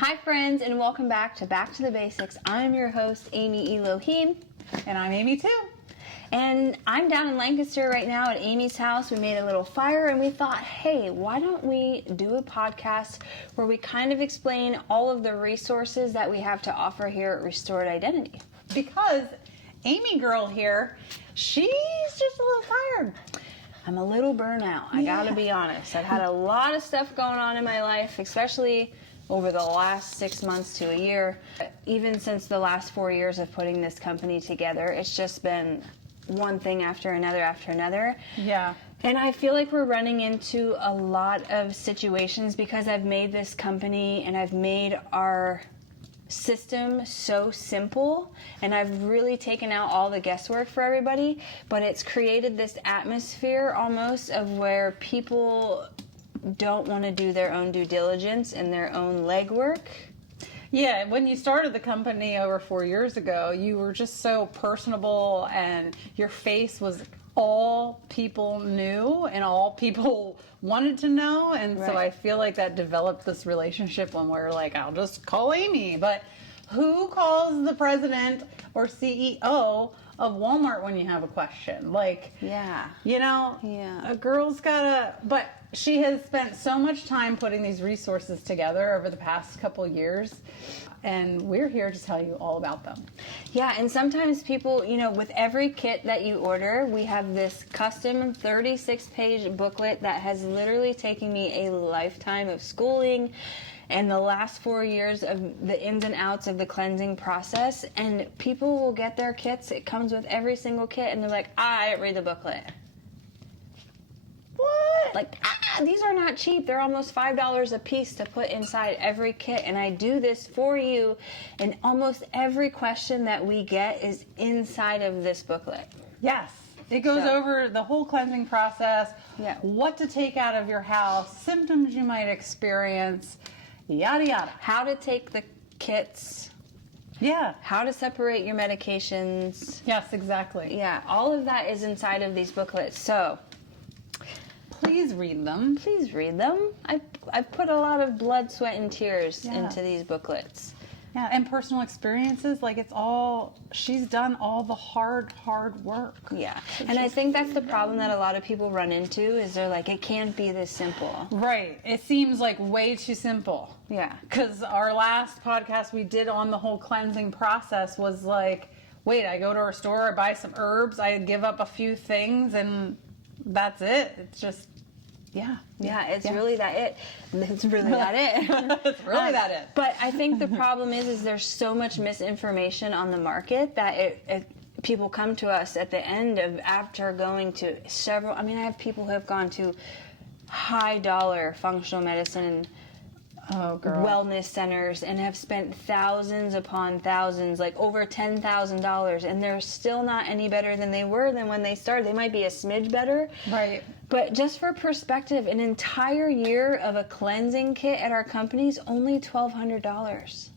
Hi friends, and welcome back to the Basics. I'm your host, Amy Elohim. And I'm Amy too. And I'm down in Lancaster right now at Amy's house. We made a little fire and we thought, hey, why don't we do a podcast where we kind of explain all of the resources that we have to offer here at Restored Identity. Because Amy girl here, she's just a little tired. I'm a little burnout, I gotta be honest. I've had a lot of stuff going on in my life, especially over the last 6 months to a year. Even since the last 4 years of putting this company together, it's just been one thing after another after another. Yeah. And I feel like we're running into a lot of situations because I've made this company and I've made our system so simple, and I've really taken out all the guesswork for everybody, but it's created this atmosphere almost of where people don't want to do their own due diligence and their own legwork. Yeah, when you started the company over 4 years ago, you were just so personable and your face was all people knew and all people wanted to know. And so I feel like that developed this relationship when we're like, I'll just call Amy. But who calls the president or CEO of Walmart when you have a question? Like, a girl's gotta, but she has spent so much time putting these resources together over the past couple years, and we're here to tell you all about them. Yeah, and sometimes people, with every kit that you order, we have this custom 36-page booklet that has literally taken me a lifetime of schooling and the last 4 years of the ins and outs of the cleansing process. And people will get their kits, it comes with every single kit, and they're like, I didn't read the booklet. What? Like, these are not cheap. They're almost $5 a piece to put inside every kit. And I do this for you. And almost every question that we get is inside of this booklet. Yes. It goes over the whole cleansing process, what to take out of your house, symptoms you might experience, yada, yada. How to take the kits. Yeah. How to separate your medications. Yes, exactly. Yeah. All of that is inside of these booklets. So please read them. Please read them. I've put a lot of blood, sweat, and tears into these booklets. Yeah, and personal experiences. Like, she's done all the hard work. Yeah, and I think that's the problem that a lot of people run into is they're like, it can't be this simple. Right. It seems like way too simple. Yeah. Because our last podcast we did on the whole cleansing process was like, wait, I go to our store, I buy some herbs, I give up a few things, and that's it. It's just, it's really that it. It's really that it. It's really that it. But I think the problem is there's so much misinformation on the market that people come to us at the end of after going to several. I mean, I have people who have gone to high dollar functional medicine wellness centers and have spent thousands upon thousands, like over $10,000, and they're still not any better than they were than when they started. They might be a smidge better. Right. But just for perspective, an entire year of a cleansing kit at our company is only $1,200.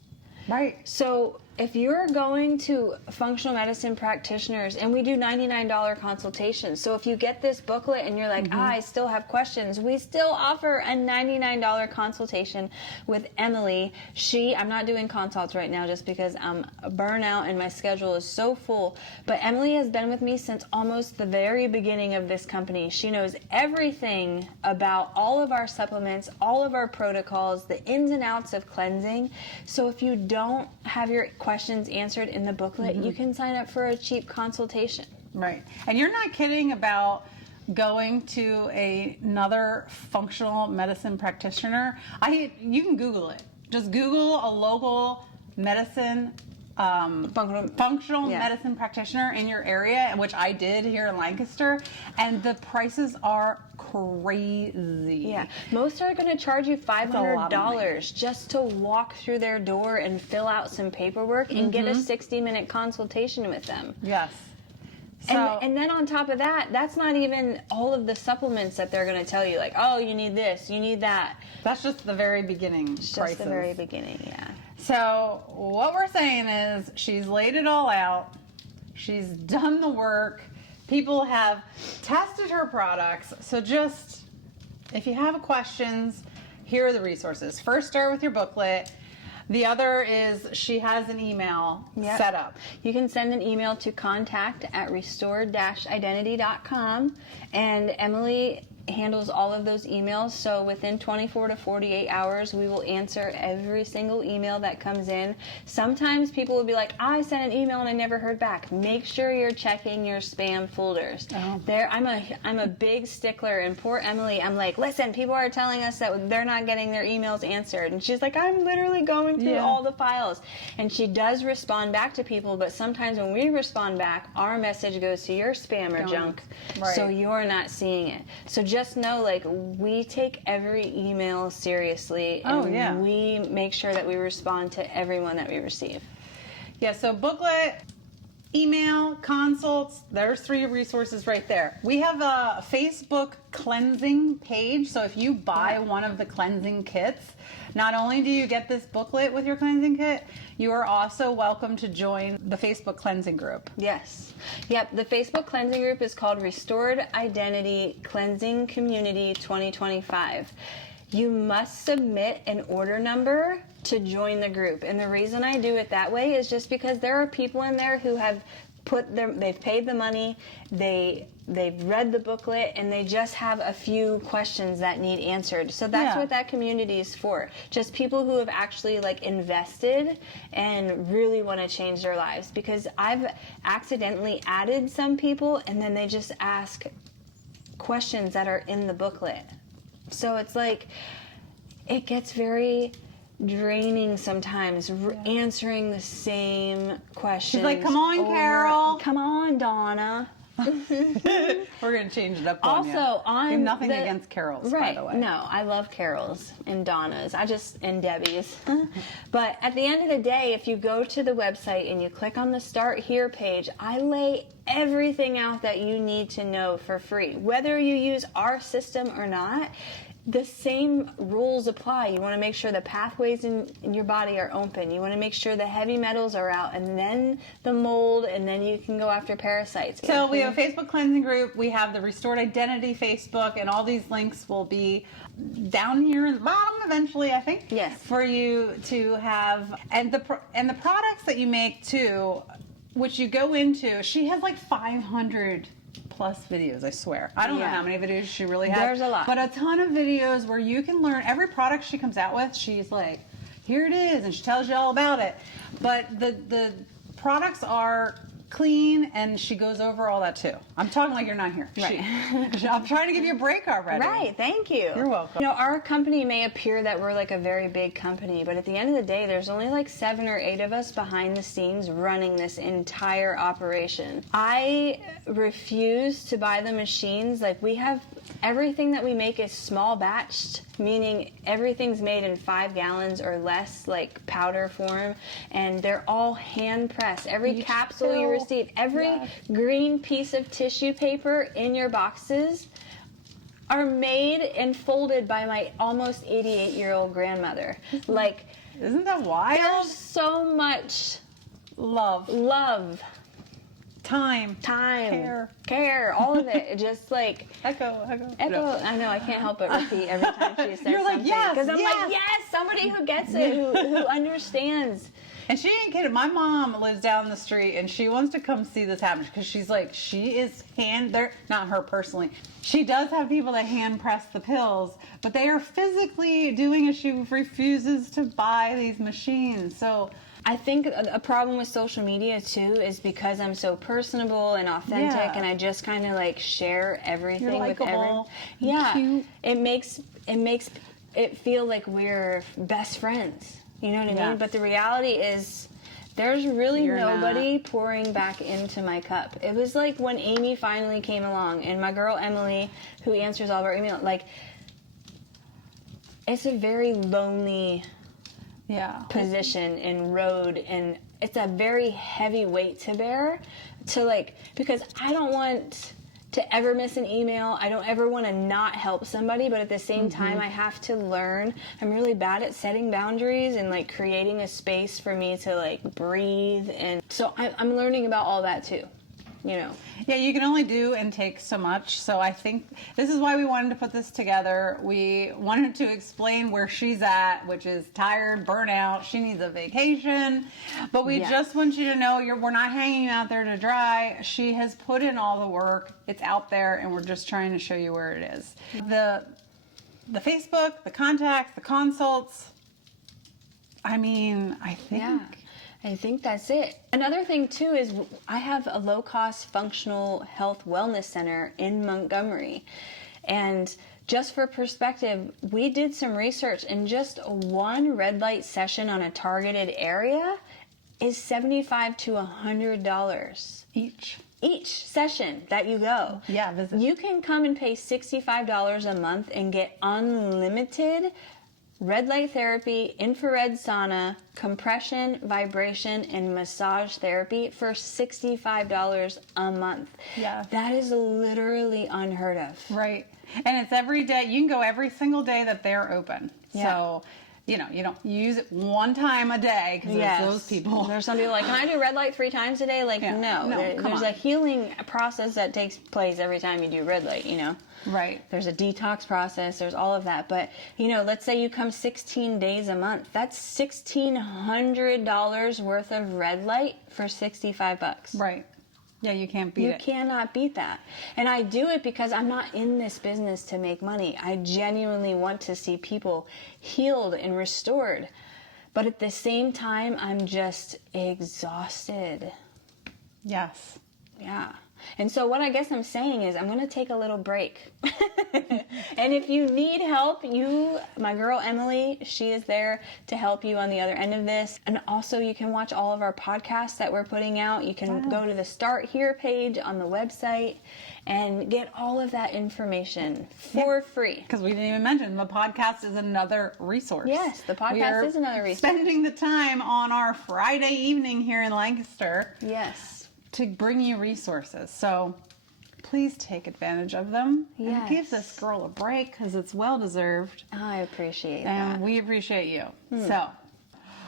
Right. So if you're going to functional medicine practitioners, and we do $99 consultations, so if you get this booklet and you're like, I still have questions, we still offer a $99 consultation with Emily. I'm not doing consults right now just because I'm burnout and my schedule is so full, but Emily has been with me since almost the very beginning of this company. She knows everything about all of our supplements, all of our protocols, the ins and outs of cleansing. So if you don't have your questions answered in the booklet, you can sign up for a cheap consultation. Right. And you're not kidding about going to another functional medicine practitioner. You can Google it. Just Google a local medicine functional medicine practitioner in your area, which I did here in Lancaster, and the prices are crazy. Yeah, most are going to charge you $500 just to walk through their door and fill out some paperwork and get a 60-minute consultation with them. Yes. And then on top of that, that's not even all of the supplements that they're going to tell you, like, oh, you need this, you need that. That's just the very beginning It's prices. just the very beginning, yeah. So what we're saying is she's laid it all out. She's done the work. People have tested her products. So just, if you have questions, here are the resources. First, start with your booklet. The other is she has an email set up. You can send an email to contact@restored-identity.com, and Emily handles all of those emails. So within 24 to 48 hours, we will answer every single email that comes in. Sometimes people will be like, I sent an email and I never heard back. Make sure you're checking your spam folders. I'm a big stickler, and poor Emily, I'm like, listen, people are telling us that they're not getting their emails answered. And she's like, I'm literally going through all the files. And she does respond back to people, but sometimes when we respond back, our message goes to your spam or junk. Right. So you're not seeing it. So just know, like, we take every email seriously, and we make sure that we respond to everyone that we receive. Yeah, so booklet, email, consults, there's 3 resources right there. We have a Facebook cleansing page, so if you buy one of the cleansing kits, not only do you get this booklet with your cleansing kit, you are also welcome to join the Facebook cleansing group. Yes. Yep, the Facebook cleansing group is called Restored Identity Cleansing Community 2025. You must submit an order number to join the group. And the reason I do it that way is just because there are people in there who have they've paid the money, they've read the booklet, and they just have a few questions that need answered. So that's what that community is for. Just people who have actually like invested and really want to change their lives. Because I've accidentally added some people and then they just ask questions that are in the booklet. So it's like, it gets very draining sometimes, answering the same questions. She's like, come on, Carol. Come on, Donna. We're going to change it up on you. Also, I have nothing against Carol's, by the way. No, I love Carol's and Donna's. And Debbie's. But at the end of the day, if you go to the website and you click on the Start Here page, I lay everything out that you need to know for free. Whether you use our system or not, the same rules apply. You want to make sure the pathways in your body are open. You want to make sure the heavy metals are out, and then the mold, and then you can go after parasites. So we have a Facebook cleansing group. We have the Restored Identity Facebook, and all these links will be down here in the bottom eventually, I think. Yes. For you to have, and the products that you make too, which you go into. She has like 500 plus videos, I swear. I don't know how many videos she really has. There's a lot. But a ton of videos where you can learn every product she comes out with. She's like, here it is, and she tells you all about it. But the products are clean, and she goes over all that too. I'm talking like you're not here. Right. I'm trying to give you a break already. Right, thank you. You're welcome. You know, our company may appear that we're like a very big company, but at the end of the day, there's only like 7 or 8 of us behind the scenes running this entire operation. I refuse to buy the machines. Like, we have everything that we make is small batched, meaning everything's made in 5 gallons or less, like powder form, and they're all hand pressed. Every capsule you receive, every green piece of tissue paper in your boxes are made and folded by my almost 88-year-old grandmother. Like, isn't that wild? There's so much love, time, care, all of it. It just like echo. No. I know, I can't help but repeat every time she says You're like, something. yes, because I'm yes. like, yes, somebody who gets it, who understands. And she ain't kidding. My mom lives down the street, and she wants to come see this happen because she's like, she is not her personally. She does have people that hand press the pills, but they are physically doing it. She refuses to buy these machines. So I think a problem with social media too is because I'm so personable and authentic, and I just kind of like share everything with everyone. Yeah, cute. It makes it feel like we're best friends. You know what I mean? But the reality is, there's really nobody pouring back into my cup. It was like when Amy finally came along, and my girl Emily, who answers all of our emails, like, it's a very lonely position and road, and it's a very heavy weight to bear, because I don't want to ever miss an email. I don't ever want to not help somebody, but at the same time, I have to learn. I'm really bad at setting boundaries and like creating a space for me to like breathe, and so I'm learning about all that too. you know. Yeah, you can only do and take so much. So I think this is why we wanted to put this together. We wanted to explain where she's at, which is tired, burnout. She needs a vacation. But we just want you to know we're not hanging out there to dry. She has put in all the work. It's out there, and we're just trying to show you where it is. The Facebook, the contacts, the consults. I mean, I think... Yeah. I think that's it. Another thing too is I have a low-cost functional health wellness center in Montgomery. And just for perspective, we did some research, and just one red light session on a targeted area is $75 to $100 each session that you go. Yeah, visit. You can come and pay $65 a month and get unlimited red light therapy, infrared sauna, compression, vibration, and massage therapy for $65 a month. Yeah. That is literally unheard of. Right. And it's every day. You can go every single day that they're open. Yeah. So, you don't use it one time a day because there's those people. There's some people like, can I do red light 3 times a day? Like, no. There's a healing process that takes place every time you do red light, you know? Right. There's a detox process. There's all of that. But, let's say you come 16 days a month. That's $1,600 worth of red light for $65. Right. Yeah, you can't beat it. You cannot beat that. And I do it because I'm not in this business to make money. I genuinely want to see people healed and restored. But at the same time, I'm just exhausted. Yes. Yeah. And so what I guess I'm saying is I'm going to take a little break. And if you need help, my girl Emily, she is there to help you on the other end of this. And also you can watch all of our podcasts that we're putting out. You can go to the Start Here page on the website and get all of that information for free. Because we didn't even mention the podcast is another resource. Yes, the podcast is another resource. Spending the time on our Friday evening here in Lancaster. Yes. To bring you resources. So please take advantage of them. Yes. And give this girl a break because it's well deserved. I appreciate And that. we appreciate you. So.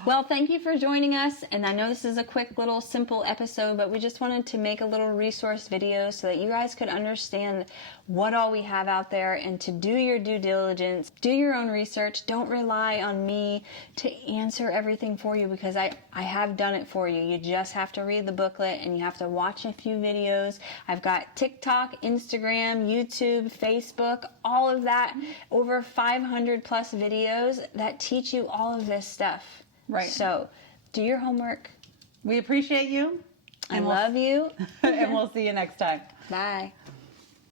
Well, thank you for joining us. And I know this is a quick little simple episode, but we just wanted to make a little resource video so that you guys could understand what all we have out there and to do your due diligence, do your own research. Don't rely on me to answer everything for you because I have done it for you. You just have to read the booklet and you have to watch a few videos. I've got TikTok, Instagram, YouTube, Facebook, all of that. Over 500 plus videos that teach you all of this stuff. Right. So, do your homework. We appreciate you. I love you. And we'll see you next time. Bye.